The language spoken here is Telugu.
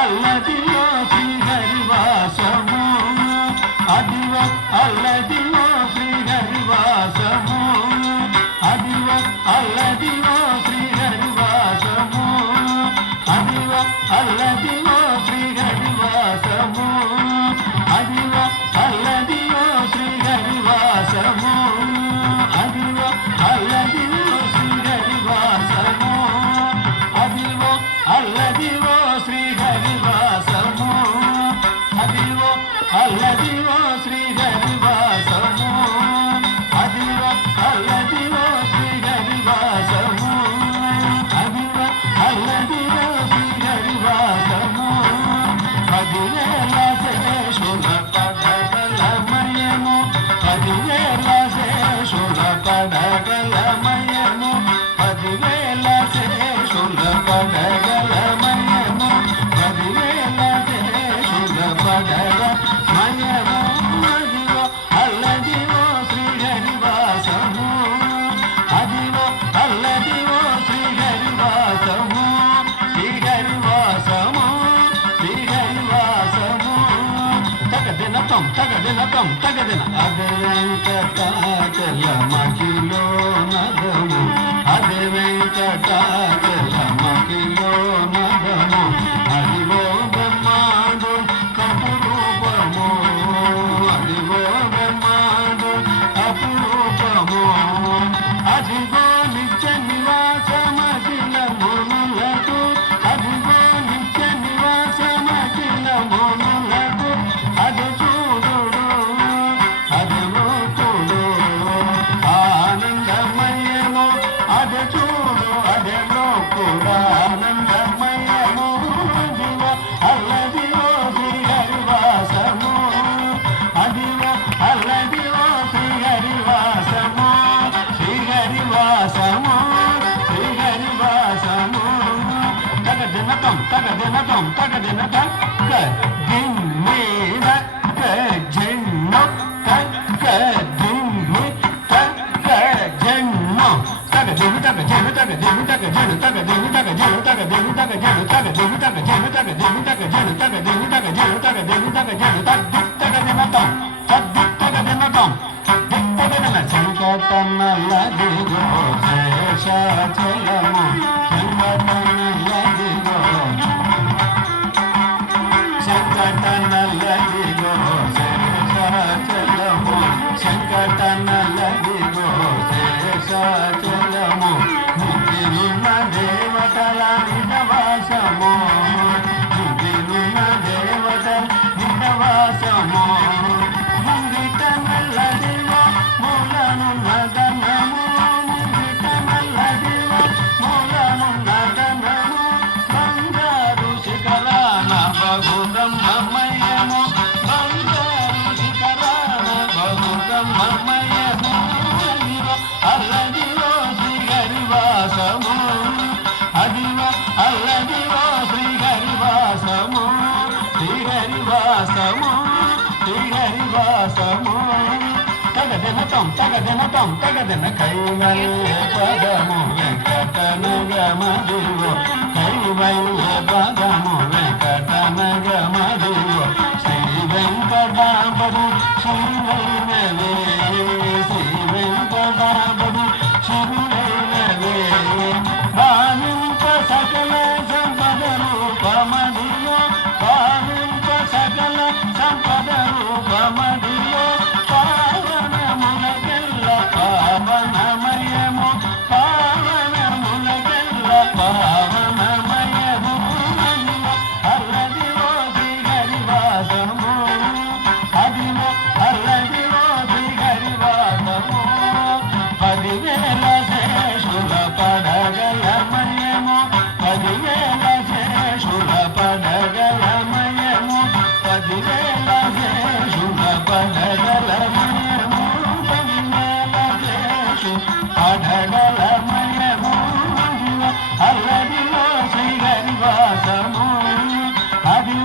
అల్లదిలో శ్రీహరివాసము, అదివో అల్లదిలో శ్రీహరివాసము, అదివో అల్లదిలో శ్రీహరివాసము, అదివో అల్లదిలో శ్రీహరివాసము, అదివో అల్లదిలో శ్రీహరివాసము, అదివో అల్లదిలో శ్రీహరివాసము, అదివో అల్లదివో శ్రీహరివాసము, అదివో అల్లదివో శ్రీహరివాసము, అదివో అల్లదివో శ్రీహరివాసము, అదివో అల్లదివో శ్రీహరివాసము, పదివేల శేషుల పడగలమయము, పదివేల శేషుల పడగలమయము, పదివేల శేషుల పడగలమయము, పదివేల శేషుల పడగలమయము, అదివో అల్లదివో శ్రీహరివాసము, అదివో అల్లదివో శ్రీహరివాసము, శ్రీహరివాసము, శ్రీహరివాసము, తగదినతం తగదినతం తగదిన అదే వెంకటాచలమకిలో నగము, అదే వెంకటాచలమకిలో నగము, అదివో బ్రహ్మాండు అపురూపము, అదివో బ్రహ్మాండు అపురూపము, అదిగో నిత్య నివాసమఖిల మునులకు, అదిగో నిత్య నివాసమఖిల మునులకు, అది చూడుడు అది లోకుడు ఆనందమయము, అది చూడు అది లోకుడు ఆనందమయము, అదివో అల్లదివో శ్రీహరివాసము, అదివో అల్లదివో శ్రీహరివాసము, శ్రీహరివాసము, శ్రీహరివాసము, తగదినతం తగదినతం తగదినతం దిమ్మీద జన్మ దిమ్మి జన్మ తగదిమి తగ జను తగ దిమి తగ జను తగ దిమి తగ జను తగ దిమి తగ జను తగ దిమి తగ జను తగ దిమి తగ జను తగ దిమి తగ జను తగ దిమి తగ జను తగదినతం తగదినతం తగదిన సంకటనల్లదిగో శేషాచలము, సంకటనల్లదిగో సంకటనల్లదిగో శేషాచలము, సంకటనల్లదిగో శేషాచలము, ముక్తినున్న దేవతల నిజవాసము, ముక్తినున్న దేవతల నిజవాసము, ముంగిట నల్లదిగో మూలనున్న ధనము, ముంగిట నల్లదిగో మూలనున్న ధనము, బంగారు శిఖరాన బహు బ్రహ్మమయము, బంగారు శిఖరాన బహు బ్రహ్మమయము, అదివో అల్లదివో శ్రీహరివాసము, అదివో అల్లదివో శ్రీహరివాసము, శ్రీహరివాసము, శ్రీహరివాసము, తగదినతం తగదినతం తగదిన కైవల్య పదము వెంకటనగమదివో, కైవల్య పదము వెంకటనగమదివో, శ్రీ వెంకటాపడు శివుడైనవే, శ్రీ వెంకటాపడు శివుడైనవే, భావింప సకల సంపద రూపమదిలో, భావింప సకల సంపద రూపమదిలో, పావనములకెల్ల పావనమయము, పావనములకెల్ల పావనమయము, అల్లదివో శ్రీహరివాసము, అదివో అల్లదివో శ్రీహరివాసము, పదివేల శేషుల పడగలమయము పదివేల శేషు పడగలమయము అల్లదిలో శ్రీహరివాసము అది